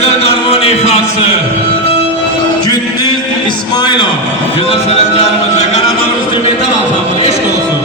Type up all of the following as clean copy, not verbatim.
Güzel harmoni ifası Gündüz İsmailov, güzel sanatkarımız ve Karamanımız Demetal Alsamlı, eşk olsun.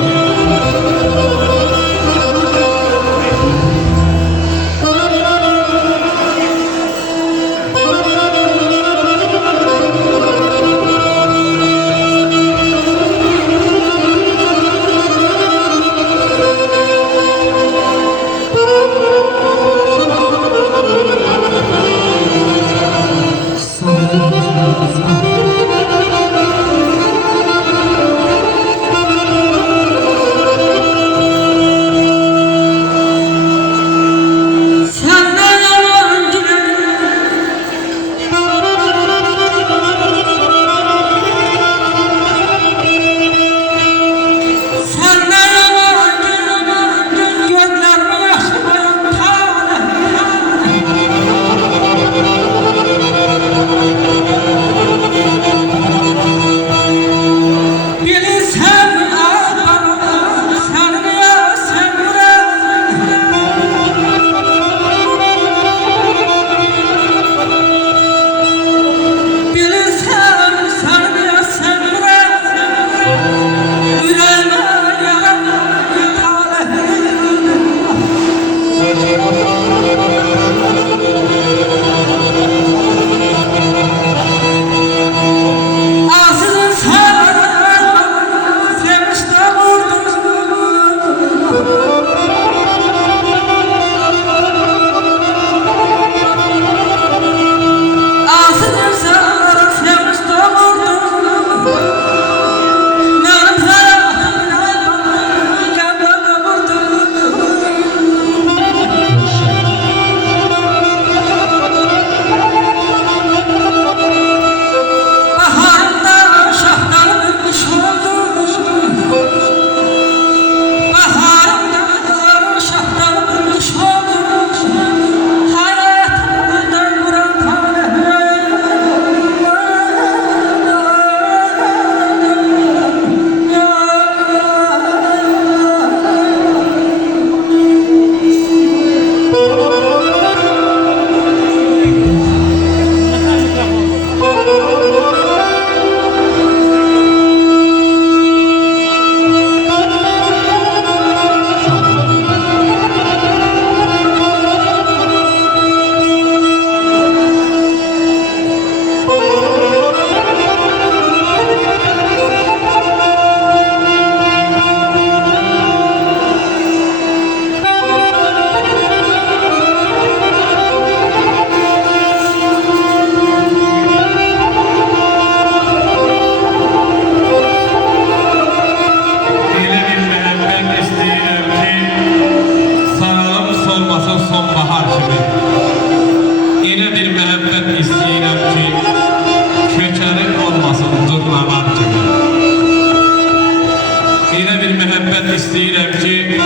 İstəyirəm ki,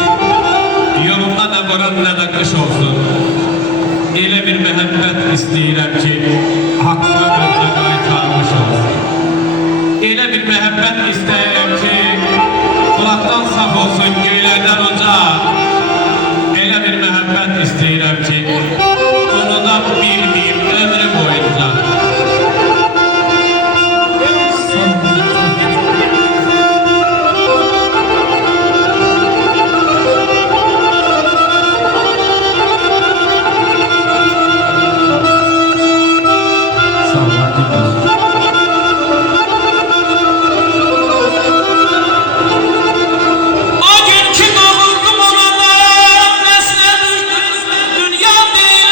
yolumda da qoran nə də qış olsun. Elə bir məhəbbət istəyirəm ki, haqqı önünə qaytarmış olsun. Elə bir məhəbbət istəyirəm ki, qulaqdan saf olsun, göylərdən ucaq. Elə bir məhəbbət istəyirəm ki, unuda bilməyim ömrü boyunca. O gün ki doğurdum ona da, mesle dünya değil.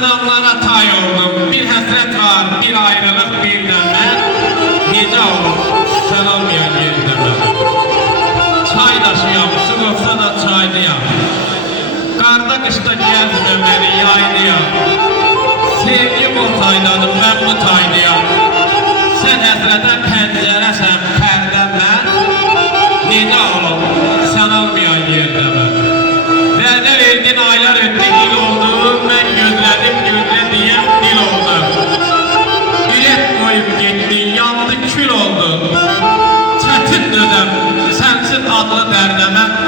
sınavlara tay oldum. Bir həsrət var, bir ayrılıq, bir də mən. Necə olub, sən olmayan yerdə mən. Çay daşıyam, su qopsa da çaylıyam. Qarda qışda gəzməməli yaylıyam. Sevgim o taydadır, mən bu taylıyam. Sən həsrətə pəncərəsən, pərdə mən. Necə olub, sən olmayan yerdə mən. Vədə verdin, aylar ötdü, il oldu. Mən gözlədim, gözlədiyəm, dil oldu. Ürək qoyub getdin, yandı, kül oldu. Çətin dözəm, sənsiz adlı dərdəmə.